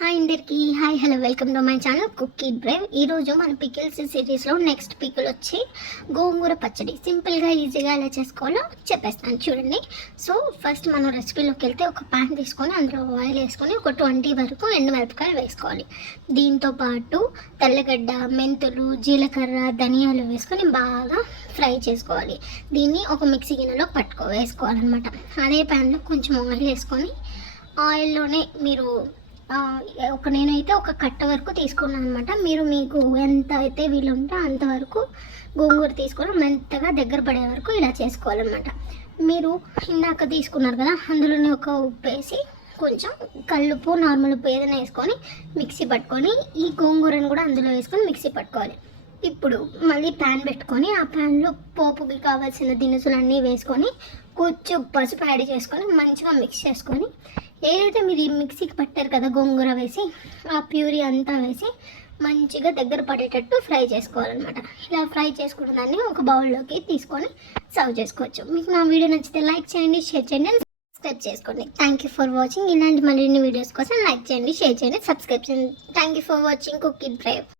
Hi అందరికీ hi hello welcome to my channel cook it Brave. ఈరోజు మన pickles సిరీస్లో నెక్స్ట్ పికిల్ వచ్చి గోంగూర పచ్చడి. సింపుల్గా ఈజీగా ఎలా చేసుకోవాలో చెప్పేస్తాను చూడండి. సో ఫస్ట్ మనం రెసిపీలోకి వెళ్తే ఒక ప్యాన్ తీసుకొని అందులో ఆయిల్ వేసుకొని ఒక 20 వరకు ఎండుమిరపకాయలు వేసుకోవాలి. దీంతో పాటు తెల్లగడ్డ, మెంతులు, జీలకర్ర, ధనియాలు వేసుకొని బాగా ఫ్రై చేసుకోవాలి. దీన్ని ఒక మిక్సీ గిన్నెలో వేసుకోవాలన్నమాట. అదే ప్యాన్లో కొంచెం ఆయిల్ వేసుకొని ఆయిల్లోనే మీరు నేనైతే ఒక కట్ట వరకు తీసుకున్నాను అనమాట. మీరు మీకు ఎంత అయితే వీలుంటే అంతవరకు గోంగూర తీసుకొని మెత్తగా దగ్గర పడే వరకు ఇలా చేసుకోవాలన్నమాట. మీరు ఇందాక తీసుకున్నారు కదా, అందులోనే ఒక ఉప్పు వేసి కొంచెం కల్లుప్పు, నార్మల్ ఉప్పు ఏదైనా వేసుకొని మిక్సీ పట్టుకొని ఈ గోంగూరను కూడా అందులో వేసుకొని మిక్సీ పట్టుకోవాలి. ఇప్పుడు మళ్ళీ ప్యాన్ పెట్టుకొని ఆ ప్యాన్లో పోపుకి కావాల్సిన దినుసులన్నీ వేసుకొని కొంచెం పసుపు యాడ్ చేసుకొని మంచిగా మిక్స్ చేసుకొని ఏదైతే మీరు ఈ మిక్సీకి పట్టారు కదా గోంగూర వేసి ఆ ప్యూరీ అంతా వేసి మంచిగా దగ్గర పడేటట్టు ఫ్రై చేసుకోవాలన్నమాట. ఇలా ఫ్రై చేసుకున్న దాన్ని ఒక బౌల్లోకి తీసుకొని సర్వ్ చేసుకోవచ్చు. మీకు నా వీడియో నచ్చితే లైక్ చేయండి, షేర్ చేయండి అండ్ సబ్స్క్రైబ్ చేసుకోండి. Thank you for watching. ఇలాంటి మరిన్ని వీడియోస్ కోసం లైక్ చేయండి, షేర్ చేయండి, సబ్స్క్రైబ్ చేయండి. Thank you for watching cook it Brave.